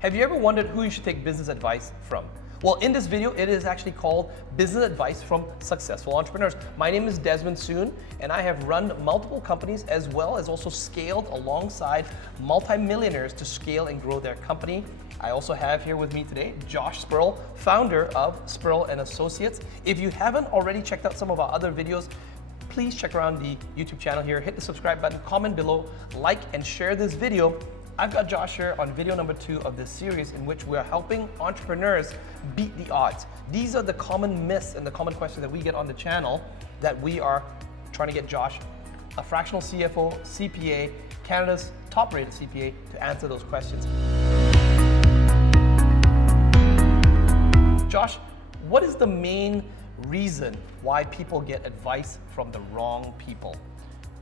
Have you ever wondered who you should take business advice from? Well, in this video, it is actually called Business Advice from Successful Entrepreneurs. My name is Desmond Soon, and I have run multiple companies as well as also scaled alongside multimillionaires to scale and grow their company. I also have here with me today, Josh Spurrell, founder of Spurrell and Associates. If you haven't already checked out some of our other videos, please check around the YouTube channel here, hit the subscribe button, comment below, like and share this video. I've got Josh here on video number 2 of this series in which we're helping entrepreneurs beat the odds. These are the common myths and the common questions that we get on the channel that we are trying to get Josh, a fractional CFO, CPA, Canada's top-rated CPA, to answer those questions. Josh, what is the main reason why people get advice from the wrong people?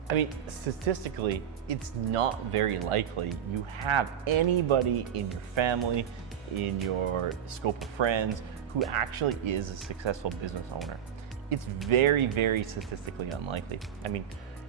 I mean, statistically, it's not very likely you have anybody in your family, in your scope of friends, who actually is a successful business owner. It's very, very statistically unlikely. I mean,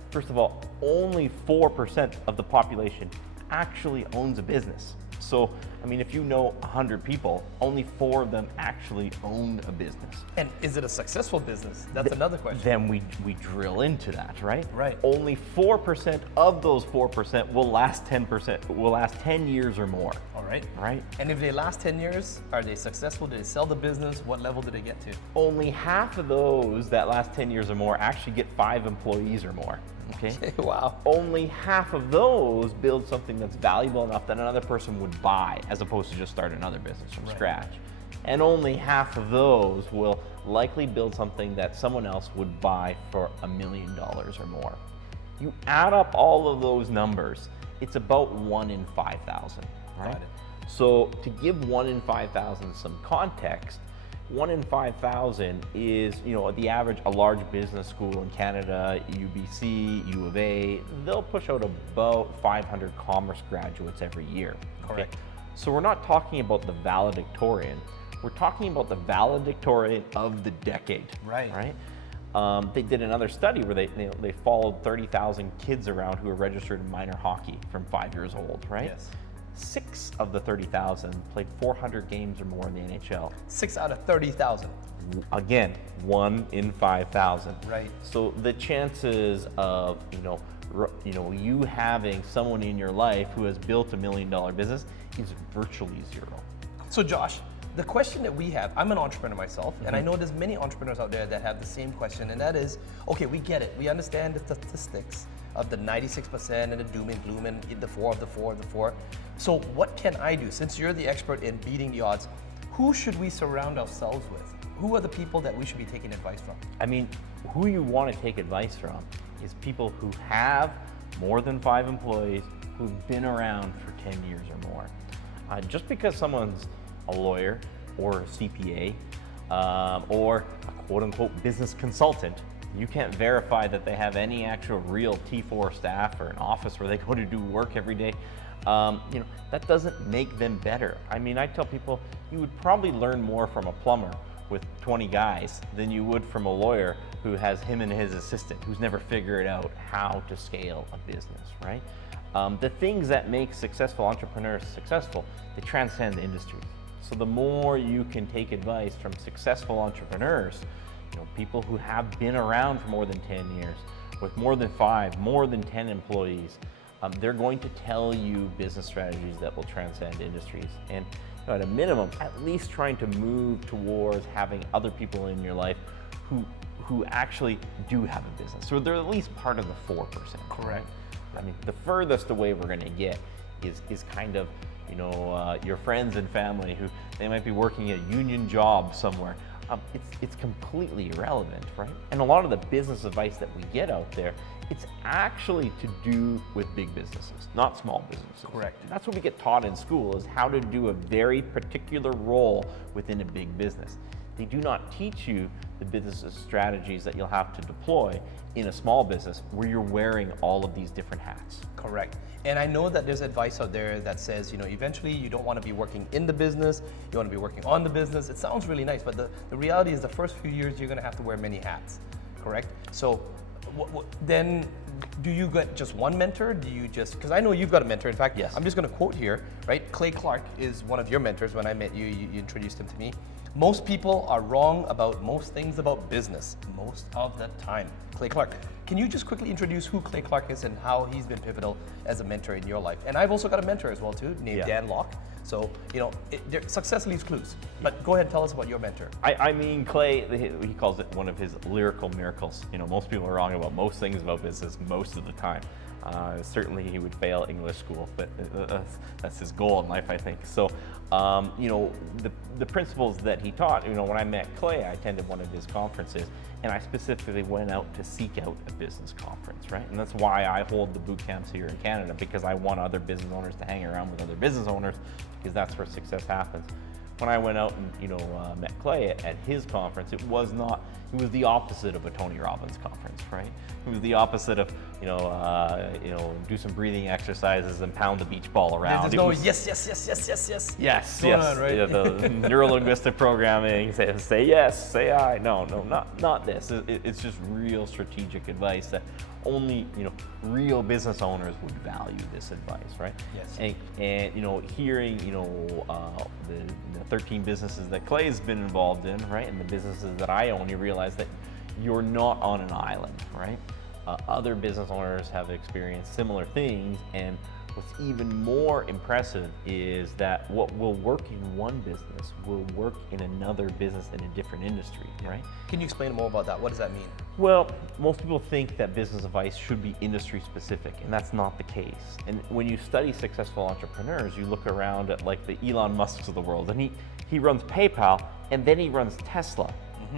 first of all, only 4% of the population actually owns a business. So, I mean, if you know 100 people, only 4 of them actually own a business. And is it a successful business? That's another question. Then we drill into that, right? Right. Only 4% of those 4% will last 10%, will last 10 years or more. All right. Right? And if they last 10 years, are they successful? Do they sell the business? What level do they get to? Only half of those that last 10 years or more actually get 5 employees or more. Okay. Wow. Only half of those build something that's valuable enough that another person would buy, as opposed to just start another business from scratch. And only half of those will likely build something that someone else would buy for $1 million or more. You add up all of those numbers, it's about 1 in 5,000, right? Got it. So to give 1 in 5,000 some context, 1 in 5,000 is, the average, a large business school in Canada, UBC, U of A, they'll push out about 500 commerce graduates every year. Correct. Okay? So we're not talking about the valedictorian, we're talking about the valedictorian of the decade. Right. They did another study where they followed 30,000 kids around who were registered in minor hockey from 5 years old, right? Yes. 6 of the 30,000 played 400 games or more in the NHL. 6 out of 30,000. Again, 1 in 5,000. Right. So the chances of you having someone in your life who has built $1 million business is virtually 0. So Josh, the question that we have, I'm an entrepreneur myself, and I know there's many entrepreneurs out there that have the same question, and that is, okay, we get it. We understand the statistics of the 96% and the doom and gloom and the 4 of the 4 of the 4. So what can I do? Since you're the expert in beating the odds, who should we surround ourselves with? Who are the people that we should be taking advice from? I mean, who you want to take advice from is people who have more than 5 employees, who've been around for 10 years or more. Just because someone's a lawyer or a CPA or a quote-unquote business consultant, you can't verify that they have any actual real T4 staff or an office where they go to do work every day. That doesn't make them better. I mean, I tell people you would probably learn more from a plumber with 20 guys than you would from a lawyer who has him and his assistant who's never figured out how to scale a business, right? The things that make successful entrepreneurs successful, they transcend industries. So the more you can take advice from successful entrepreneurs, people who have been around for more than 10 years, with more than 5, more than 10 employees, they're going to tell you business strategies that will transcend industries. And at a minimum, at least trying to move towards having other people in your life who actually do have a business. So they're at least part of the 4%. Correct. I mean, the furthest away we're going to get is kind of, your friends and family who they might be working a union job somewhere. It's completely irrelevant, right? And a lot of the business advice that we get out there, it's actually to do with big businesses, not small businesses. Correct. And that's what we get taught in school, is how to do a very particular role within a big business. They do not teach you the business strategies that you'll have to deploy in a small business where you're wearing all of these different hats. Correct. And I know that there's advice out there that says, eventually you don't want to be working in the business, you want to be working on the business. It sounds really nice, but the reality is the first few years you're going to have to wear many hats, correct? So then do you get just one mentor? Do you just, because I know you've got a mentor. In fact, Yes. I'm just going to quote here, right? Clay Clark is one of your mentors. When I met you, you introduced him to me. Most people are wrong about most things about business, most of the time. Clay Clark. Can you just quickly introduce who Clay Clark is and how he's been pivotal as a mentor in your life? And I've also got a mentor as well too, named Dan Locke. So, success leaves clues. But go ahead and tell us about your mentor. I mean, Clay, he calls it one of his lyrical miracles. Most people are wrong about most things about business most of the time. Certainly he would fail English school, but that's his goal in life, I think. So, the principles that he taught, when I met Clay, I attended one of his conferences, and I specifically went out to seek out a business conference, right? And that's why I hold the boot camps here in Canada, because I want other business owners to hang around with other business owners, because that's where success happens. When I went out and met Clay at his conference, it was the opposite of a Tony Robbins conference, right? It was the opposite of do some breathing exercises and pound the beach ball around. There's no yes. Yes. On, right? Yeah, the neuro-linguistic programming, say yes, say I. No, not this. It's just real strategic advice that only real business owners would value this advice, right? Yes. And hearing the 13 businesses that Clay has been involved in, right, and the businesses that I own, you realize that you're not on an island, right? Other business owners have experienced similar things, and what's even more impressive is that what will work in one business will work in another business in a different industry, right? Can you explain more about that? What does that mean? Well, most people think that business advice should be industry specific, and that's not the case. And when you study successful entrepreneurs, you look around at like the Elon Musks of the world, and he runs PayPal, and then he runs Tesla.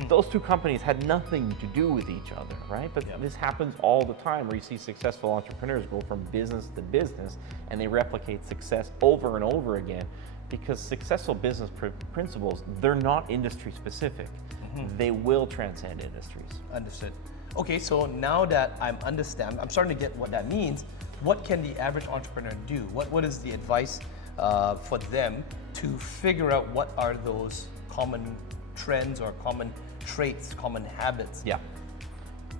Those two companies had nothing to do with each other, right? But this happens all the time, where you see successful entrepreneurs go from business to business, and they replicate success over and over again, because successful business principles, they're not industry specific. They will transcend industries. Understood. Okay, so now that I'm starting to get what that means. What can the average entrepreneur do? What is the advice for them to figure out what are those common trends or common traits, common habits? Yeah.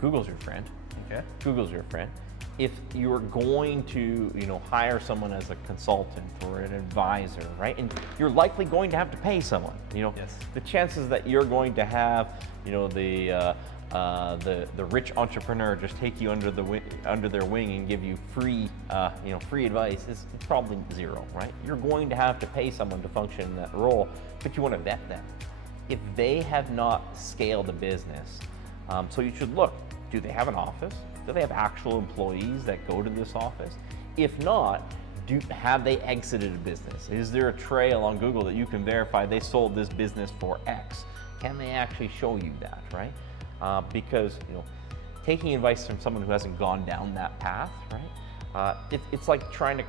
Google's your friend. Okay. Google's your friend. If you're going to, hire someone as a consultant or an advisor, right? And you're likely going to have to pay someone, Yes. The chances that you're going to have, the rich entrepreneur just take you under their wing and give you free advice is probably zero, right? You're going to have to pay someone to function in that role, but you want to vet them. If they have not scaled a business, so you should look, do they have an office? Do they have actual employees that go to this office? If not, have they exited a business? Is there a trail on Google that you can verify they sold this business for X? Can they actually show you that, right? Because taking advice from someone who hasn't gone down that path, right? It's like trying to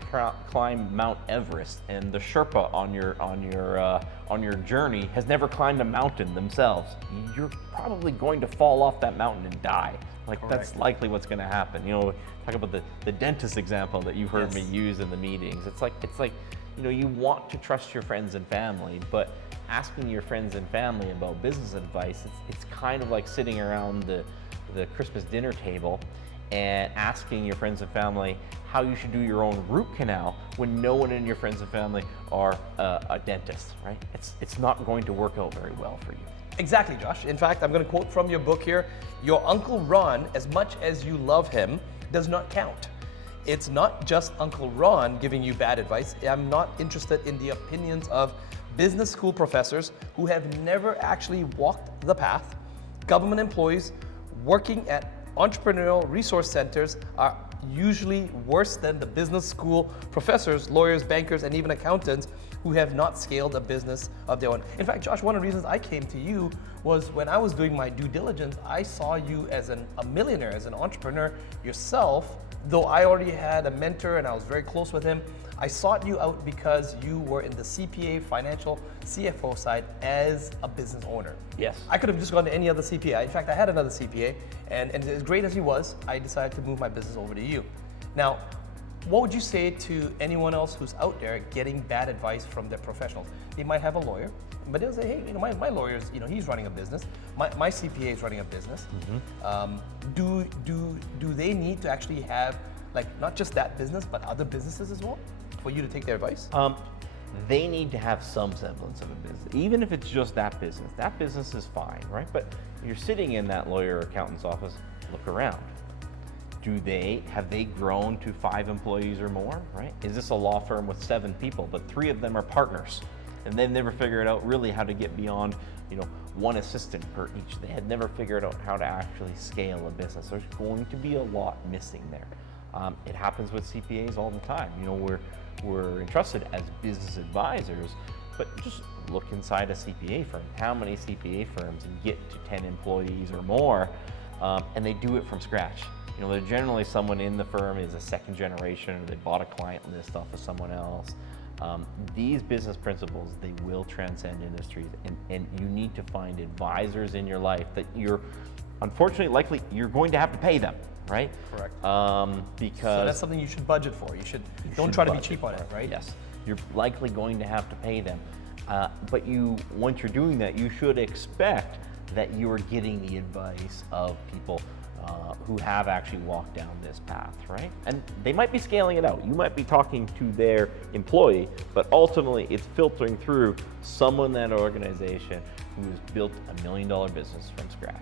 climb Mount Everest, and the Sherpa on your journey has never climbed a mountain themselves. You're probably going to fall off that mountain and die. That's likely what's going to happen. Talk about the dentist example that you've heard me use in the meetings. It's like you want to trust your friends and family, but asking your friends and family about business advice, it's kind of like sitting around the Christmas dinner table and asking your friends and family how you should do your own root canal when no one in your friends and family are a dentist, right? It's not going to work out very well for you. Exactly, Josh. In fact, I'm going to quote from your book here. Your Uncle Ron, as much as you love him, does not count. It's not just Uncle Ron giving you bad advice. I'm not interested in the opinions of business school professors who have never actually walked the path. Government employees working at entrepreneurial resource centers are usually worse than the business school professors, lawyers, bankers, and even accountants who have not scaled a business of their own. In fact, Josh, one of the reasons I came to you was when I was doing my due diligence, I saw you as a millionaire, as an entrepreneur yourself. Though I already had a mentor and I was very close with him, I sought you out because you were in the CPA, financial CFO side as a business owner. Yes. I could have just gone to any other CPA. In fact, I had another CPA, and as great as he was, I decided to move my business over to you. Now, What would you say to anyone else who's out there getting bad advice from their professionals? They might have a lawyer, but they'll say, hey, you know, my lawyer's, you know, he's running a business. My CPA is running a business. Do they need to actually have, like, not just that business, but other businesses as well for you to take their advice? They need to have some semblance of a business, even if it's just that business. That business is fine, right? But you're sitting in that lawyer or accountant's office, look around. Have they grown to 5 employees or more, right? Is this a law firm with 7 people, but 3 of them are partners, and they've never figured out really how to get beyond, you know, 1 assistant per each. They had never figured out how to actually scale a business. There's going to be a lot missing there. It happens with CPAs all the time. You know, we're entrusted as business advisors, but just look inside a CPA firm. How many CPA firms get to 10 employees or more, and they do it from scratch? You know, they're generally someone in the firm is a second generation, or they bought a client list off of someone else. These business principles, they will transcend industries, and you need to find advisors in your life that unfortunately, likely, you're going to have to pay them, right? Correct. Because so that's something you should budget for. Don't try to be cheap on it, right? Yes, you're likely going to have to pay them. But once you're doing that, you should expect that you are getting the advice of people who have actually walked down this path, right? And they might be scaling it out. You might be talking to their employee, but ultimately it's filtering through someone in that organization who has built $1 million business from scratch.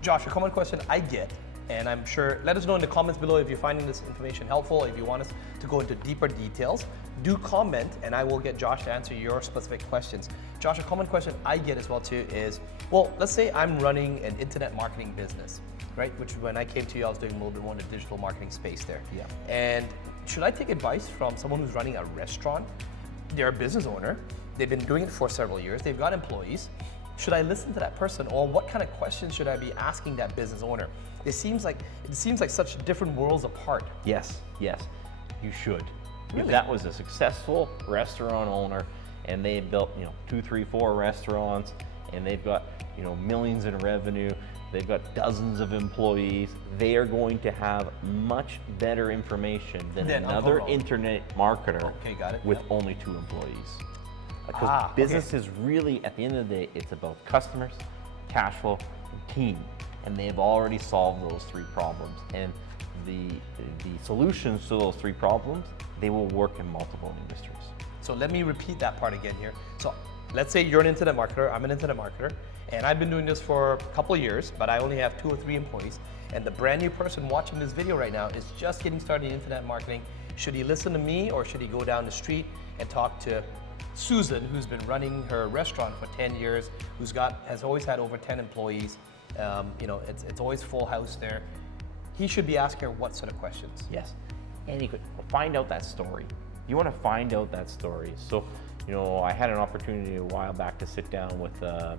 Josh, a common question I get, and I'm sure, let us know in the comments below if you're finding this information helpful, if you want us to go into deeper details, do comment and I will get Josh to answer your specific questions. Josh, a common question I get as well too is, well, let's say I'm running an internet marketing business, right? Which when I came to you, I was doing a little bit more in the digital marketing space there. Yeah. And should I take advice from someone who's running a restaurant? They're a business owner. They've been doing it for several years. They've got employees. Should I listen to that person, or what kind of questions should I be asking that business owner? It seems like such different worlds apart. Yes, you should. Really? If that was a successful restaurant owner and they had built, 2, 3, 4 restaurants, and they've got, millions in revenue, they've got dozens of employees, they are going to have much better information than another internet marketer with only 2 employees. Because business is really, at the end of the day, it's about customers, cash flow, and team. And they've already solved those 3 problems. And the solutions to those 3 problems, they will work in multiple industries. So let me repeat that part again here. So let's say you're an internet marketer, I'm an internet marketer, and I've been doing this for a couple of years, but I only have 2 or 3 employees. And the brand new person watching this video right now is just getting started in internet marketing. Should he listen to me, or should he go down the street and talk to Susan, who's been running her restaurant for 10 years, has always had over 10 employees? It's always full house there. He should be asking her what sort of questions? Yes, and he could find out that story. You want to find out that story. So, I had an opportunity a while back to sit down with a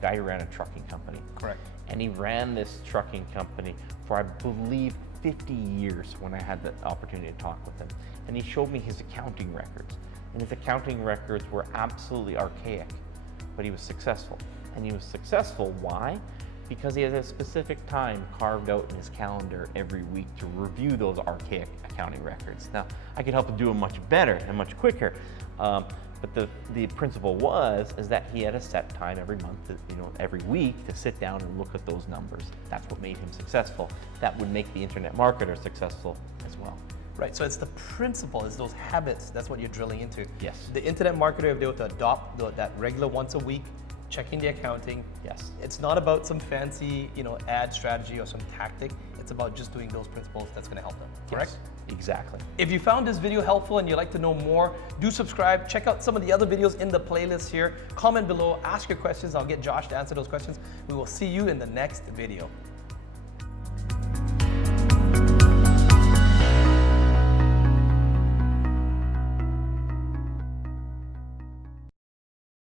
guy who ran a trucking company. Correct. And he ran this trucking company for, I believe, 50 years when I had the opportunity to talk with him. And he showed me his accounting records. And his accounting records were absolutely archaic, but he was successful. And he was successful, why? Because he has a specific time carved out in his calendar every week to review those archaic accounting records. Now, I could help him do it much better and much quicker, but the principle is that he had a set time every month, every week to sit down and look at those numbers. That's what made him successful. That would make the internet marketer successful as well. Right, so it's the principle, it's those habits, that's what you're drilling into. Yes. The internet marketer, if they were to adopt that regular once a week, checking the accounting. Yes. It's not about some fancy, ad strategy or some tactic. It's about just doing those principles that's going to help them. Correct? Yes, exactly. If you found this video helpful and you'd like to know more, do subscribe. Check out some of the other videos in the playlist here. Comment below, ask your questions. I'll get Josh to answer those questions. We will see you in the next video.